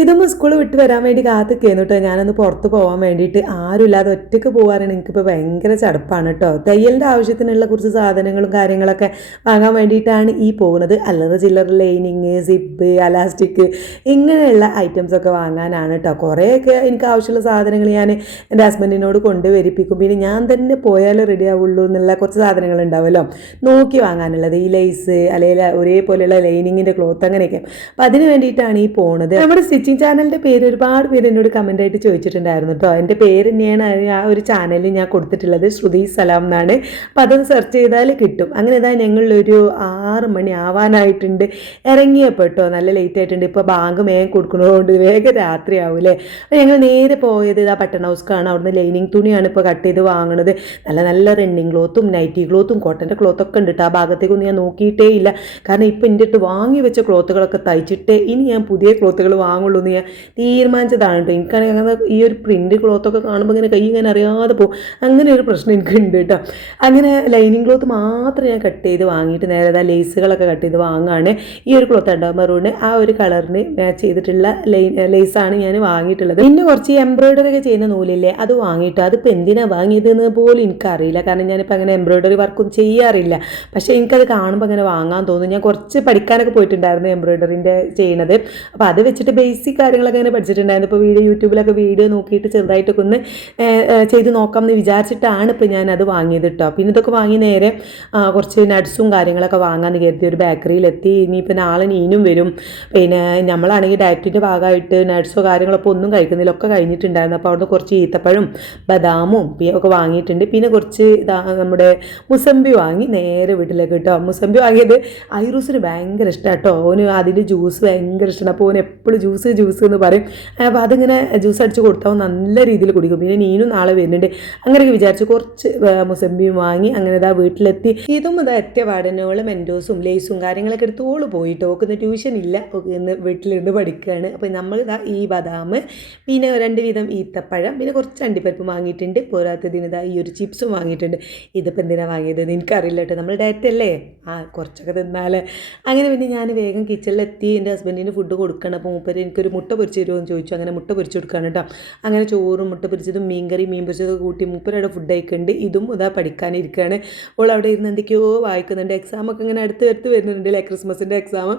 ഇതൊന്ന് സ്കൂൾ വിട്ട് വരാൻ വേണ്ടി കാത്തിരിക്കുന്നു കേട്ടോ. ഞാനൊന്ന് പുറത്ത് പോകാൻ വേണ്ടിയിട്ട് ആരുമില്ലാതെ ഒറ്റയ്ക്ക് പോകാനാണ് എനിക്കിപ്പോൾ ഭയങ്കര ചടപ്പാണ് കേട്ടോ. തയ്യലിൻ്റെ ആവശ്യത്തിനുള്ള കുറച്ച് സാധനങ്ങളും കാര്യങ്ങളൊക്കെ വാങ്ങാൻ വേണ്ടിയിട്ടാണ് ഈ പോകുന്നത്. അല്ലറ ചില്ലറ ലൈനിങ്, സിപ്പ്, അലാസ്റ്റിക് ഇങ്ങനെയുള്ള ഐറ്റംസൊക്കെ വാങ്ങാനാണ് കേട്ടോ. കുറേയൊക്കെ എനിക്ക് ആവശ്യമുള്ള സാധനങ്ങൾ ഞാൻ എൻ്റെ ഹസ്ബൻഡിനോട് കൊണ്ട് വരിപ്പിക്കും. പിന്നെ ഞാൻ തന്നെ പോയാലേ റെഡി ആവുള്ളൂ എന്നുള്ള കുറച്ച് സാധനങ്ങൾ ഉണ്ടാവുമല്ലോ നോക്കി വാങ്ങാനുള്ളത്, ഈ ലേസ് അല്ലെങ്കിൽ ഒരേപോലെയുള്ള ലൈനിങ്ങിൻ്റെ ക്ലോത്ത് അങ്ങനെയൊക്കെ. അപ്പം അതിന് വേണ്ടിയിട്ടാണ് ഈ പോകുന്നത്. നമ്മുടെ സ്റ്റിച്ചിങ് ചാനലിൻ്റെ പേര് ഒരുപാട് പേര് എന്നോട് കമൻ്റായിട്ട് ചോദിച്ചിട്ടുണ്ടായിരുന്നു കേട്ടോ. എൻ്റെ പേര് തന്നെയാണ് ആ ഒരു ചാനലിൽ ഞാൻ കൊടുത്തിട്ടുള്ളത്, ശ്രുതി സലാം എന്നാണ്. അപ്പം അതൊന്ന് സെർച്ച് ചെയ്താൽ കിട്ടും. അങ്ങനെ ഇതാ ഞങ്ങളൊരു 6 മണി ആവാനായിട്ടുണ്ട് ഇറങ്ങിയപ്പോൾ കേട്ടോ. നല്ല ലേറ്റ് ആയിട്ടുണ്ട്. ഇപ്പോൾ ബാങ്ക് വേഗം കൊടുക്കുന്നതുകൊണ്ട് വേഗം രാത്രി ആവൂലേ. അപ്പോൾ ഞങ്ങൾ നേരെ പോയത് ഇതാ പട്ടൺ ഹൗസ്ക്കാണ്. അവിടുന്ന് ലൈനിങ് തുണിയാണ് ഇപ്പോൾ കട്ട് ചെയ്ത് വാങ്ങുന്നത്. നല്ല നല്ല റണ്ണിങ് ക്ലോത്തും നൈറ്റി ക്ലോത്തും കോട്ടൻ്റെ ക്ലോത്തൊക്കെ ഉണ്ട് കേട്ടോ. ആ ഭാഗത്തേക്കൊന്നും ഞാൻ നോക്കിയിട്ടേ ഇല്ല. കാരണം ഇപ്പം എൻ്റെ അടുത്ത് വാങ്ങി വെച്ച ക്ലോത്തുകളൊക്കെ തയ്ച്ചിട്ടേ ഇനി ഞാൻ പുതിയ ക്ലോത്തുകൾ വാങ്ങുള്ളൂ എന്ന് ഞാൻ തീരുമാനിച്ചതാണ് കേട്ടോ. എനിക്കാണെങ്കിൽ അങ്ങനെ ഈ ഒരു പ്രിൻ്റ് ക്ലോത്തൊക്കെ കാണുമ്പോൾ ഇങ്ങനെ കൈ ഇങ്ങനെ അറിയാതെ പോകും. അങ്ങനെ ഒരു പ്രശ്നം എനിക്കുണ്ട് കേട്ടോ. അങ്ങനെ ലൈനിങ് ക്ലോത്ത് മാത്രം ഞാൻ കട്ട് ചെയ്ത് വാങ്ങിയിട്ട് നേരെ ലേസുകളൊക്കെ കട്ട് ചെയ്ത് വാങ്ങുകയാണ്. ഈ ഒരു ക്ലോത്ത് ഉണ്ടാവും മെറൂണ്, ആ ഒരു കളറിന് മാച്ച് ചെയ്തിട്ടുള്ള ലേസാണ് ഞാൻ വാങ്ങിയിട്ടുള്ളത്. പിന്നെ കുറച്ച് എംബ്രോയിഡറി ഒക്കെ ചെയ്യുന്ന നൂലില്ലേ, അത് വാങ്ങിയിട്ട് അതിപ്പോൾ എന്തിനാണ് വാങ്ങിയതെന്ന് പോലും എനിക്കറിയില്ല. കാരണം ഞാനിപ്പോൾ അങ്ങനെ എംബ്രോയിഡറി വർക്കും ചെയ്യാറില്ല. പക്ഷേ എനിക്കത് കാണുമ്പോൾ അങ്ങനെ വാങ്ങാൻ തോന്നും. ഞാൻ കുറച്ച് പഠിക്കാനൊക്കെ പോയിട്ടുണ്ടായിരുന്നു എംബ്രോയിഡറിൻ്റെ ചെയ്യണത്. അപ്പോൾ അത് വെച്ചിട്ട് ബേസിക് കാര്യങ്ങളൊക്കെ അങ്ങനെ പഠിച്ചിട്ടുണ്ടായിരുന്നു. ഇപ്പോൾ യൂട്യൂബിലൊക്കെ വീഡിയോ നോക്കിയിട്ട് ചെറുതായിട്ടൊക്കെ ഒന്ന് ചെയ്ത് നോക്കാം എന്ന് വിചാരിച്ചിട്ടാണ് ഇപ്പോൾ ഞാനത് വാങ്ങിയത് കേട്ടോ. പിന്നെ ഇതൊക്കെ വാങ്ങി നേരെ കുറച്ച് നട്ട്സും കാര്യങ്ങളൊക്കെ വാങ്ങാമെന്ന് കരുതി ഒരു ബേക്കറിയിലെത്തി. ഇനിയിപ്പോൾ നാളെ നീനും വരും. പിന്നെ നമ്മളാണെങ്കിൽ ഡയറ്റിൻ്റെ ഭാഗമായിട്ട് നട്ട്സോ കാര്യങ്ങളൊക്കെ ഒന്നും കഴിക്കുന്നില്ല, ഒക്കെ കഴിഞ്ഞിട്ടുണ്ടായിരുന്നു. അപ്പോൾ അവിടുന്ന് കുറച്ച് ഈത്തപ്പഴം ബദാമും ഒക്കെ വാങ്ങിയിട്ടുണ്ട്. പിന്നെ കുറച്ച് നമ്മുടെ മുസമ്പി വാങ്ങി നേരെ വീട്ടിലേക്ക് കേട്ടോ. മുസമ്പി വാങ്ങിയത് ഐറൂസിന് ഭയങ്കര ഇഷ്ടമാണ് കേട്ടോ. ഓന് അതിൻ്റെ ജ്യൂസ് ഭയങ്കര ഇഷ്ടമാണ്. അപ്പോൾ ഓന് എപ്പോഴും ജ്യൂസ് എന്ന് പറയും. അപ്പോൾ അതിങ്ങനെ ജ്യൂസ് അടിച്ച് കൊടുത്താൽ നല്ല രീതിയിൽ കുടിക്കും. പിന്നെ നീനും നാളെ വരുന്നുണ്ട്. അങ്ങനെയൊക്കെ വിചാരിച്ചു കുറച്ച് മുസമ്പിയും വാങ്ങി അങ്ങനെ ഇതാ വീട്ടിലെത്തി. ഇതും ഇതാ എത്തിയ പാടനോള് മെൻഡോസും ലേസും കാര്യങ്ങളൊക്കെ എടുത്ത് ഓള് പോയിട്ട് ഓക്കുന്ന ട്യൂഷൻ ഇല്ല, ഇന്ന് വീട്ടിലിരുന്ന് പഠിക്കുകയാണ്. അപ്പോൾ നമ്മൾ ഇതാ ഈ ബദാം, പിന്നെ 2 വീതം ഈത്തപ്പഴം, പിന്നെ കുറച്ച് അണ്ടിപ്പരിപ്പ് വാങ്ങിയിട്ടുണ്ട്. പോരാത്തതിന് ഇതാ ഈ ഒരു ചിപ്സും വാങ്ങിയിട്ടുണ്ട്. ഇതിപ്പോൾ എന്തിനാണ് വാങ്ങിയതെന്ന് എനിക്കറിയില്ല കേട്ടോ. നമ്മൾ ഡയറ്റ് അല്ലേ, കുറച്ചൊക്കെ തിന്നാൽ. അങ്ങനെ പിന്നെ ഞാൻ വേഗം കിച്ചണിലെത്തി. എൻ്റെ ഹസ്ബൻഡിന് ഫുഡ് കൊടുക്കണം. അപ്പോൾ മൂപ്പര് എനിക്കൊരു മുട്ട പൊരിച്ച് തരുമോ എന്ന് ചോദിച്ചു. അങ്ങനെ മുട്ട പൊരിച്ച് കൊടുക്കുകയാണ് കേട്ടോ. അങ്ങനെ ചോറും മുട്ട പൊരിച്ചതും മീൻ പൊരിച്ചതൊക്കെ കൂട്ടി മൂപ്പരവിടെ ഫുഡ് കഴിക്കുന്നുണ്ട്. ഇതും ഇതാ പഠിക്കാനിരിക്കുകയാണ്. ഓൾ അവിടെ ഇരുന്ന് എന്തൊക്കെയോ വായിക്കുന്നുണ്ട്. എക്സാമൊക്കെ ഇങ്ങനെ അടുത്ത് വരുന്നുണ്ട്, ക്രിസ്മസിൻ്റെ എക്സാം.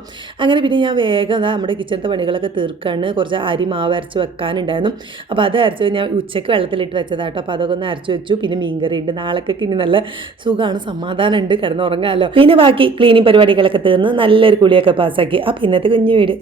അങ്ങനെ പിന്നെ ഞാൻ വേഗം അതാ നമ്മുടെ കിച്ചണത്തെ പണികളൊക്കെ തീർക്കുകയാണ്. കുറച്ച് അരി മാവ് അരച്ച് വെക്കാനുണ്ടായിരുന്നു. അപ്പോൾ അത് അരച്ച് ഞാൻ ഉച്ചയ്ക്ക് വെള്ളത്തിലിട്ട് വെച്ചതാട്ടോ. അപ്പോൾ അതൊക്കെ ഒന്ന് അരച്ച് വെച്ചു. പിന്നെ മീൻകറി ഉണ്ട്. നാളേക്കൊക്കെ ഇനി നല്ല സുഖമാണ്, സമാധാനം ഉണ്ട്, കിടന്നുറങ്ങാമല്ലോ. പിന്നെ ബാക്കി ക്ലീനിങ് പരിപാടികളൊക്കെ തീർന്ന് നല്ലൊരു കുളിയൊക്കെ പാസ്സാക്കി. അപ്പോൾ ഇന്നത്തെ കുഞ്ഞു വീട്